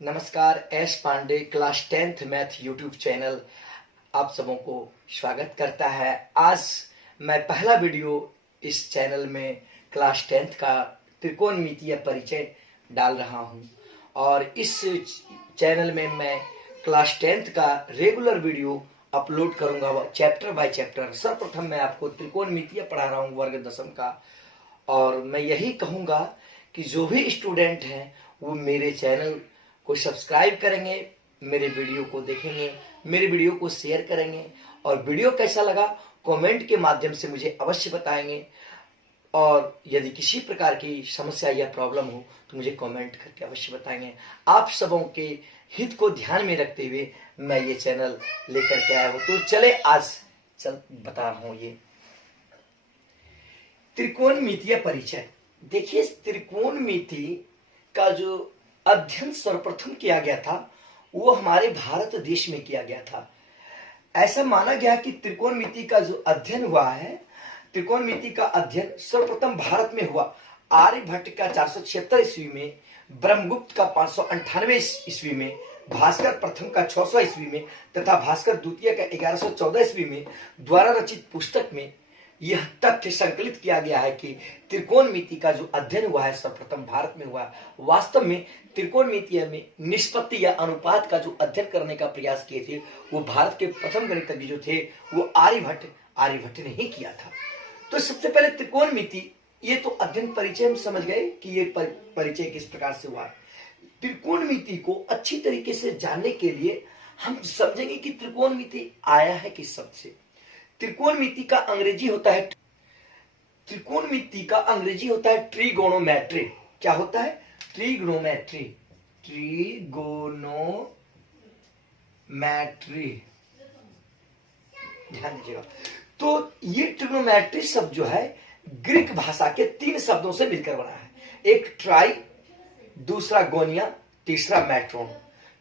नमस्कार। S Pandey class 10th math YouTube channel आप सबों को स्वागत करता है। आज मैं पहला वीडियो इस चैनल में क्लास 10th का त्रिकोणमितीय परिचय डाल रहा हूं और इस चैनल में मैं क्लास 10th का रेगुलर वीडियो अपलोड करूंगा चैप्टर बाय चैप्टर। सर्वप्रथम मैं आपको त्रिकोणमितीय पढ़ा रहा हूं वर्ग दशम का, और मैं यही कहूंगा कि जो भी स्टूडेंट हैं वो मेरे चैनल को सब्सक्राइब करेंगे, मेरे वीडियो को देखेंगे, मेरे वीडियो को शेयर करेंगे और वीडियो कैसा लगा कमेंट के माध्यम से मुझे अवश्य बताएंगे। और यदि किसी प्रकार की समस्या या प्रॉब्लम हो तो मुझे कमेंट करके अवश्य बताएंगे। आप सबों के हित को ध्यान में रखते हुए मैं ये चैनल लेकर के आया हूं। तो चले आज बता रहा हूं ये त्रिकोणमितीय परिचय। देखिए, त्रिकोणमिति का जो अध्ययन सर्वप्रथम किया गया था वो हमारे भारत देश में किया गया था। ऐसा माना गया कि त्रिकोणमिति का जो अध्ययन हुआ है, त्रिकोणमिति का अध्ययन सर्वप्रथम भारत में हुआ। आर्यभट्ट का 476 ईस्वी में, ब्रह्मगुप्त का 598 ईस्वी में, भास्कर प्रथम का 600 ईस्वी में तथा भास्कर द्वितीय का 1114 ईस्वी में द्वारा रचित पुस्तक में यह तथ्य संकलित किया गया है कि त्रिकोणमिति का जो अध्ययन हुआ है सर्वप्रथम भारत में हुआ। वास्तव में त्रिकोणमिति में निष्पत्ति या अनुपात का जो अध्ययन करने का प्रयास किए थे वो भारत के प्रथम गणितज्ञ जो थे वो आर्यभट्ट ने ही किया था। तो सबसे पहले त्रिकोणमिति, ये तो अध्ययन परिचय हम समझ गए कि ये परिचय किस प्रकार से हुआ। त्रिकोणमिति को अच्छी तरीके से जानने के लिए हम समझेंगे कि त्रिकोणमिति आया है किस शब्द से। त्रिकोणमिति का अंग्रेजी होता है ट्रिगोनोमेट्री। क्या होता है? ट्रिगोनोमेट्री। ध्यान दीजिएगा। तो ये ट्रिगोनोमेट्री शब्द जो है ग्रीक भाषा के 3 शब्दों से मिलकर बना है। एक ट्राई, दूसरा गोनिया, तीसरा मैट्रोन।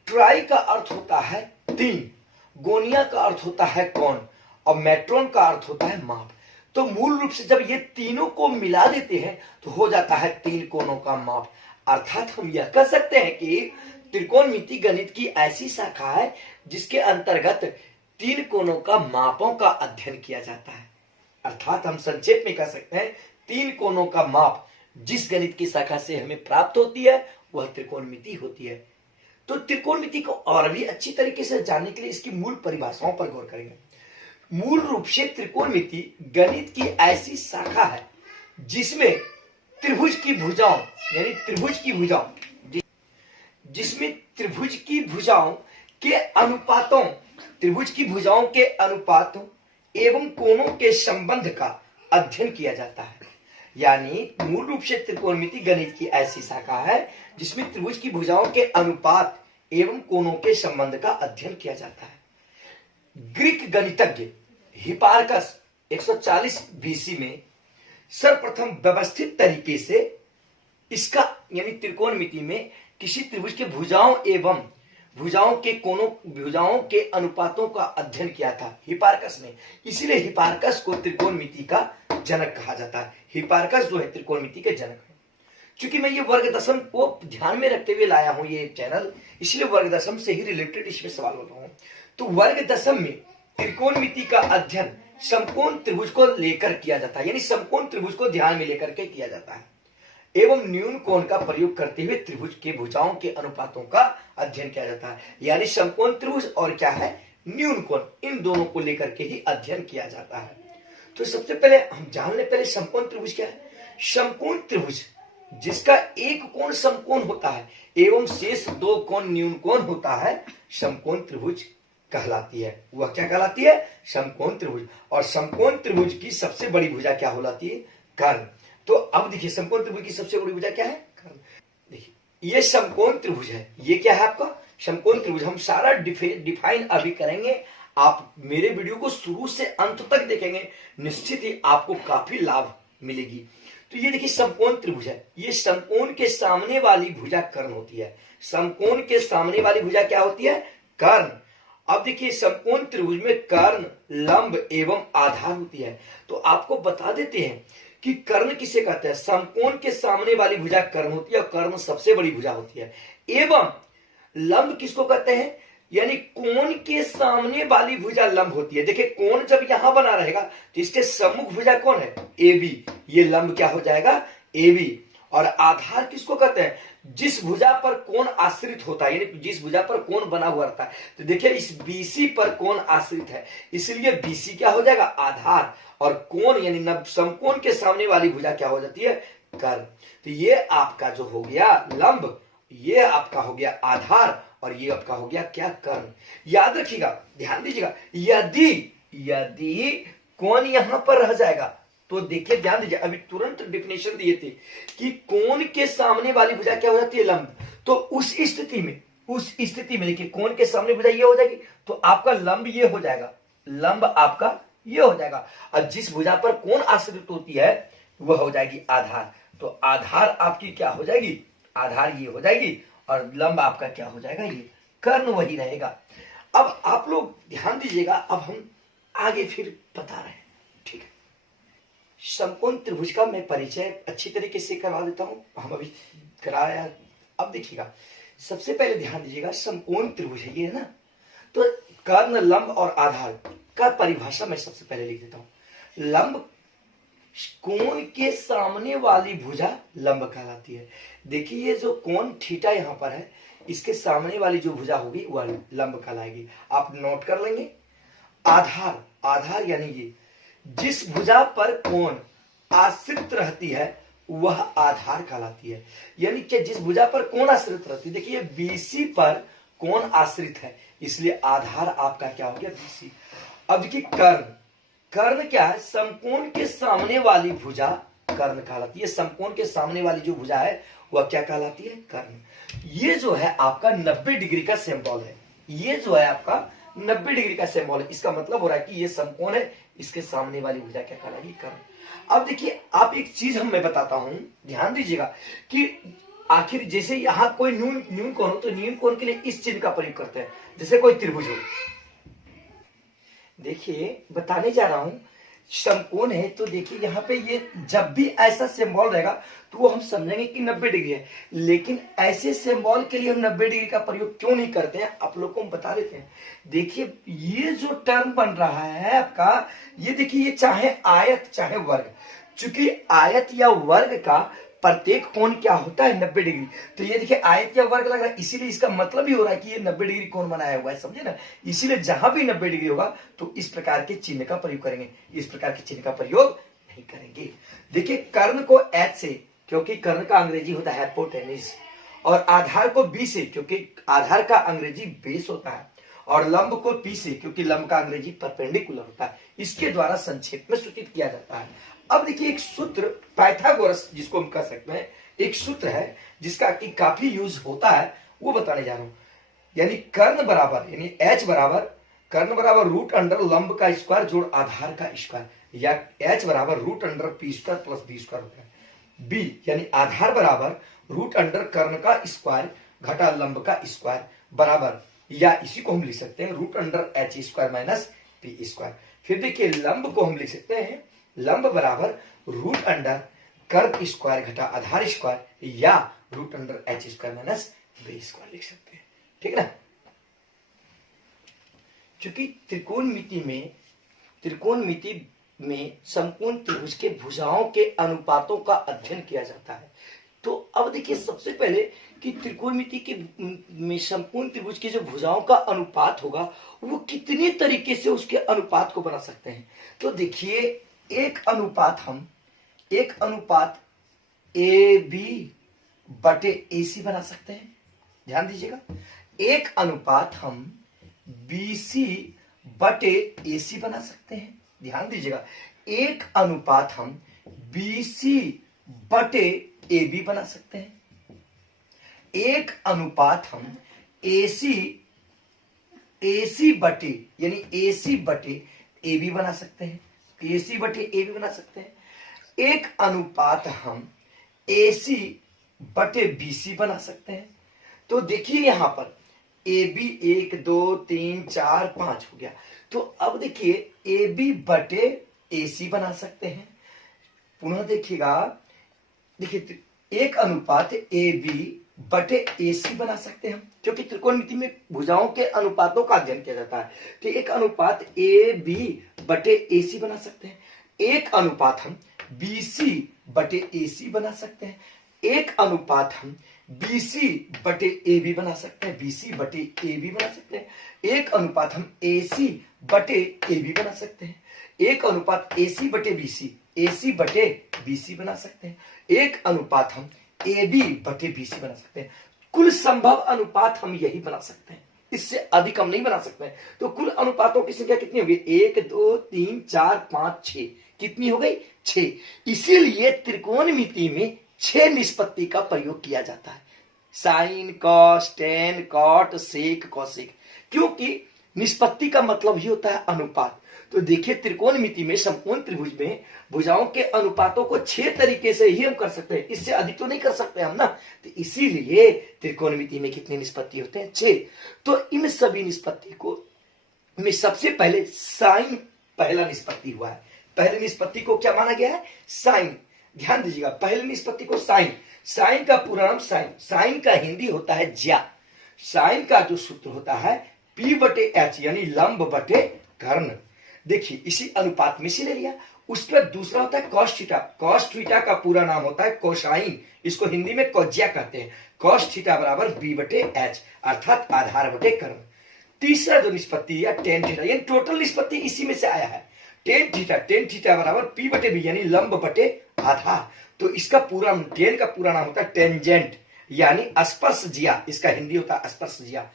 ट्राई का अर्थ होता है 3, गोनिया का अर्थ होता है कोण और मैट्रोन का अर्थ होता है माप। तो मूल रूप से जब ये तीनों को मिला देते हैं तो हो जाता है 3 कोणों का माप। अर्थात हम यह कह सकते हैं कि त्रिकोणमिति गणित की ऐसी शाखा है जिसके अंतर्गत 3 कोणों का मापों का अध्ययन किया जाता है। अर्थात हम संक्षेप में कह सकते हैं 3 कोणों का माप जिस गणित की शाखा से हमें प्राप्त होती है वह त्रिकोणमिति होती है। तो त्रिकोणमिति को और भी अच्छी तरीके से जानने के लिए इसकी मूल परिभाषाओं पर गौर करेंगे। मूल रूप से त्रिकोणमिति गणित की ऐसी शाखा है जिसमें त्रिभुज की भुजाओं यानी जिसमें त्रिभुज की भुजाओं के अनुपातों एवं कोणों के संबंध का अध्ययन किया जाता है। यानी मूल रूप से त्रिकोणमिति गणित की ऐसी शाखा है जिसमें त्रिभुज की भुजाओं के अनुपात एवं कोणों के संबंध का अध्ययन किया जाता है। ग्रीक गणितज्ञ हिपार्कस 140 बीसी में सर्वप्रथम व्यवस्थित तरीके से इसका यानी त्रिकोणमिति में किसी त्रिभुज के भुजाओं एवं भुजाओं के अनुपातों का अध्ययन किया था हिपार्कस ने। इसीलिए हिपार्कस को त्रिकोणमिति का जनक कहा जाता है। हिपार्कस जो है त्रिकोणमिति के जनक है। क्योंकि मैं ये वर्ग दशम को ध्यान में रखते हुए लाया हूं ये चैनल, इसलिए वर्ग दशम से ही रिलेटेड इसमें सवाल होता हूं। तो वर्ग दशम में त्रिकोणमिति का अध्ययन समकोण त्रिभुज को लेकर किया जाता है, यानी समकोण त्रिभुज को ध्यान में लेकर के किया जाता है एवं न्यून कोण का प्रयोग करते हुए त्रिभुज के भुजाओं के अनुपातों का अध्ययन किया जाता है। यानी समकोण त्रिभुज और क्या है, न्यून कोण, इन दोनों को लेकर के ही अध्ययन किया जाता है। तो सबसे पहले हम जान ले पहले समकोण त्रिभुज क्या है। समकोण त्रिभुज जिसका एक कोण समकोण होता है एवं शेष 2 कोण न्यून कोण होता है, समकोण त्रिभुज कहलाती है। वह क्या कहलाती है? समकोण त्रिभुज। और समकोण त्रिभुज की सबसे बड़ी भुजा क्या होती है? कर्ण। तो अब देखिए समकोण त्रिभुज की सबसे बड़ी भुजा क्या है? कर्ण। देखिए ये समकोण त्रिभुज है। ये क्या है आपका? समकोण त्रिभुज। हम सारा डिफाइन अभी करेंगे। आप मेरे वीडियो को शुरू से अंत तक देखेंगे, निश्चित ही आपको काफी लाभ मिलेगी। तो ये देखिए समकोण त्रिभुज है। ये समकोण के सामने वाली भुजा कर्ण होती है। समकोण के सामने वाली भुजा क्या होती है? कर्ण। अब देखिए समकोण त्रिभुज में कर्ण, लंब एवं आधार होती है। तो आपको बता देते हैं कि कर्ण किसे कहते हैं। समकोण के सामने वाली भुजा कर्ण होती है और कर्ण सबसे बड़ी भुजा होती है। एवं लंब किसको कहते हैं? यानी कोण के सामने वाली भुजा लंब होती है। देखिए कोण जब यहां बना रहेगा तो इसके सम्मुख भुजा कौन है? AB। ये लंब क्या हो जाएगा? AB। और आधार किसको कहते हैं? जिस भुजा पर कोण आश्रित होता है, यानी जिस भुजा पर कोण बना हुआ रहता है। तो देखिए इस BC पर कोण आश्रित है, इसलिए BC क्या हो जाएगा? आधार। और कोण यानी समकोण के सामने वाली भुजा क्या हो जाती है? कर्ण। तो ये आपका जो हो गया लंब, ये आपका हो गया आधार, और ये आपका हो गया क्या? कर्ण। याद रखिएगा, ध्यान दीजिएगा, यदि कोण यहां पर रह जाएगा तो देखिए ध्यान दीजिए, अभी तुरंत डिफिनेशन दिए थे कि कोण के सामने वाली भुजा क्या हो जाती है? लंब। तो उस स्थिति में देखिए कोण के सामने भुजा ये हो जाएगी तो आपका लंब ये हो जाएगा, लंब आपका ये हो जाएगा। और जिस भुजा पर कोण आश्रित होती है वह हो जाएगी आधार। तो आधार आपकी क्या हो जाएगी? आधार ये हो जाएगी, और लंब आपका क्या हो जाएगा? ये कर्ण वही रहेगा। अब आप लोग ध्यान दीजिएगा, अब हम आगे फिर बता रहे हैं, ठीक है। समकोण त्रिभुज का मैं परिचय अच्छी तरीके से करवा देता हूं, हम अभी कराया। अब देखिएगा, सबसे पहले ध्यान दीजिएगा, समकोण त्रिभुज है ये, है ना। तो कर्ण, लंब और आधार का परिभाषा मैं सबसे पहले लिख देता हूं। लंब कोण के सामने वाली भुजा लंब कहलाती है। देखिए ये जो कोण थीटा यहां पर है, इसके सामने वाली जो भुजा होगी वह लंब कहलाएगी। आप नोट कर लेंगे। आधार यानी ये जिस भुजा पर कोण आश्रित रहती है वह आधार कहलाती है। यानी कि जिस भुजा पर कोण आश्रित रहती है, देखिए BC पर कोण आश्रित है, इसलिए आधार आपका क्या हो गया? BC। अब देखिए कर्ण क्या है? समकोण के सामने वाली भुजा कर्ण कहलाती है। समकोण के सामने वाली जो भुजा है वह क्या कहलाती है? कर्ण। ये जो है आपका 90 डिग्री का सिंबल है, ये जो है आपका 90 डिग्री का सिंबल है। इसका मतलब हो रहा है कि ये समकोण है, इसके सामने वाली भुजा क्या कहलाएगी? कर्ण। अब देखिए आप एक चीज मैं बताता हूं, ध्यान दीजिएगा कि आखिर जैसे यहां कोई न्यून कोण हो तो न्यून कोण के लिए इस चिन्ह का प्रयोग करते हैं। जैसे कोई त्रिभुज हो, देखिए बताने जा रहा हूं, समकोण है तो देखिए यहाँ पे ये जब भी ऐसा सिंबल रहेगा तो वो हम समझेंगे कि 90 डिग्री है। लेकिन ऐसे सिंबल के लिए हम 90 डिग्री का प्रयोग क्यों नहीं करते हैं, आप लोग को हम बता देते हैं। देखिए ये जो टर्म बन रहा है आपका, ये देखिए ये चाहे आयत चाहे वर्ग, चूंकि आयत या वर्ग का प्रत्येक कोण क्या होता है? 90 डिग्री। तो ये देखिए आयत या वर्ग लग रहा है, इसीलिए इसका मतलब ही हो रहा है कि ये 90 डिग्री कोण बनाया हुआ है, समझे ना। इसीलिए जहां भी 90 डिग्री होगा तो इस प्रकार के चिन्ह का प्रयोग करेंगे, इस प्रकार के चिन्ह का प्रयोग नहीं करेंगे। देखिए कर्ण को H से, क्योंकि कर्ण का अंग्रेजी होता है हाइपोटेन्यूज, और आधार को B से, क्योंकि आधार का अंग्रेजी बेस होता है, और लंब को P से, क्योंकि लंब का अंग्रेजी परपेंडिकुलर होता है। इसके द्वारा संक्षेप में सूचित किया जाता है। अब देखिए एक सूत्र पाइथागोरस जिसको हम कह सकते हैं, एक सूत्र है जिसका कि काफी यूज होता है, वो बताने जा रहा हूं। यानी कर्ण बराबर, यानी H बराबर कर्ण बराबर रूट अंडर लंब का स्क्वायर जोड़ आधार का स्क्वायर, या H बराबर root under P square plus B square होता है। B यानी आधार बराबर रूट अंडर कर्ण का स्क्वायर घटा लंब का स्क्वायर बराबर, या इसी को हम लिख सकते हैं root under H square minus P square. फिर देखिए लंब को हम लिख सकते हैं लंब बराबर रूट अंडर कर्ण स्क्वायर घटा आधार स्क्वायर, या root under H square minus B square लिख सकते हैं, ठीक है ना। चूंकि त्रिकोणमिति में समकोण त्रिभुज के भुजाओं के अनुपातों का अध्ययन किया जाता है। तो अब देखिए सबसे पहले कि त्रिकोणमिति के में समकोण त्रिभुज की जो भुजाओं का अनुपात होगा वो कितने तरीके से उसके अनुपात को बना सकते हैं। तो देखिए एक अनुपात AB बटे AC बना सकते हैं, ध्यान दीजिएगा। एक अनुपात हम BC बटे AC बना सकते हैं, ध्यान दीजिएगा। एक अनुपात हम BC बटे AB बना सकते हैं। एक अनुपात हम AC बटे यानी AC बटे AB बना सकते हैं, AC बटे AB बना सकते हैं। एक अनुपात हम AC बटे BC बना सकते हैं। तो देखिए यहां पर AB 1 2 3 4 5 हो गया। तो अब देखिए AB बटे AC बना सकते हैं। पुनः देखिएगा, देखिए एक अनुपात AB बटे AC बना सकते हैं हम, क्योंकि त्रिकोणमिति में भुजाओं के अनुपातों का अध्ययन किया जाता है। तो एक अनुपात AB बटे AC बना सकते हैं, एक अनुपात हम BC बटे AC बना सकते हैं, एक अनुपात हम BC बटे AB बना सकते हैं, BC बटे AB बना सकते हैं, एक अनुपात हम AC बटे AB बना सकते हैं, एक अनुपात AC बटे BC, AC बटे BC बना सकते हैं, एक अनुपात हम AB बटे BC बना सकते हैं। कुल संभव अनुपात हम यही बना सकते हैं, इससे अधिक हम नहीं बना सकते हैं। तो कुल अनुपातों की संख्या कितनी होगी? 1 2 3 4 5 6। कितनी हो गई? 6। इसीलिए त्रिकोणमिति में 6 निष्पत्ति का प्रयोग किया जाता है, साइन, कॉस, टेन, कॉट, सेक, कोसेक, क्योंकि निष्पत्ति का मतलब ही होता है अनुपात। तो देखिए त्रिकोणमिति में समकोण त्रिभुज में भुजाओं के अनुपातों को 6 तरीके से ही हम कर सकते हैं, इससे अधिक तो नहीं कर सकते हम ना। तो इसीलिए त्रिकोणमिति में कितने निष्पत्ति होते हैं? 6। तो इन सभी निष्पत्ति को में सबसे पहले साइन पहला निष्पत्ति हुआ है। पहले निष्पत्ति को क्या माना गया है? साइन। ध्यान दीजिएगा, पहले निष्पत्ति को साइन। साइन का पूरा नाम साइन, साइन का हिंदी होता है ज्या। साइन का जो सूत्र होता है P बटे H, यानी लंब बटे कर्ण। देखिए इसी अनुपात में से ले लिया। उसके बाद दूसरा होता है कॉस थीटा। कॉस थीटा का पूरा नाम होता है कोसाइन, इसको हिंदी में कोज्या कहते हैं। कॉस थीटा बराबर B बटे H, अर्थात आधार बटे कर्ण। तीसरा जो निष्पत्ति है टेन थीटा, यानी टोटल निष्पत्ति इसी में से आया है। टेन थीटा बराबर P बटे B, यानी लंब बटे आधार। तो इसका पूरा टेन का पूरा नाम होता है टेंजेंट, यानी स्पर्शजिया, इसका हिंदी होता है स्पर्शजिया।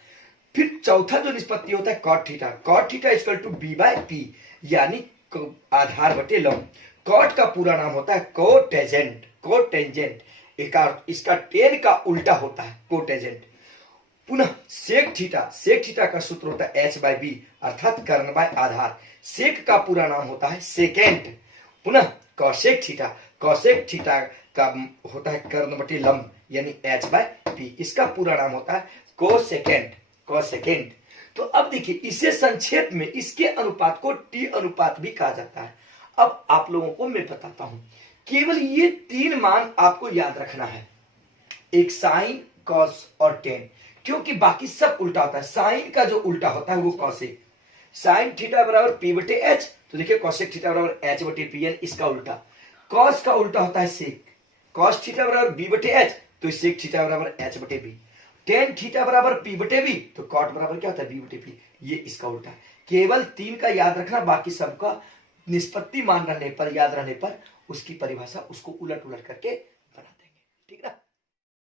फिर चौथा जो निष्पत्ति होता है cot theta. Cot theta equal to B by P, यानी आधार बटे लंब। कॉट का पूरा नाम होता है कोटेजेंट, कोटेंजेंट। इसका टेन का उल्टा होता है कोटेजेंट। पुनः सेक थीटा का सूत्र होता है H बाय B, अर्थात कर्ण बाय आधार। सेक का पूरा नाम होता है सेकेंट। पुनः कौशेक थीटा का होता है कर्ण बटे लंब, यानी H बाय P। इसका पूरा नाम होता है कोसेकेंट। तो अब देखिए इसे संक्षेप में इसके अनुपात को T अनुपात भी कहा जाता है। अब आप लोगों को मैं बताता हूं, केवल ये 3 मान आपको याद रखना है, एक साइन, कॉस और टेन, क्योंकि बाकी सब उल्टा होता है। साइन का जो उल्टा होता है वो कॉसेक। साइन थीटा बराबर P बटे H, तो देखिए कॉसेक थीटा बराबर H बटे P, इसका उल्टा। कॉस का उल्टा होता है सेक। कॉस थीटा बराबर B बटे H, तो सेक थीटा बराबर H बटे B। टेन थीटा बराबर P बटे B, तो कॉट बराबर क्या होता है? B बटे P, ये इसका उल्टा है। केवल 3 का याद रखना, बाकी सबका निष्पत्ति मान रहने पर, याद रहने पर उसकी परिभाषा उसको उलट करके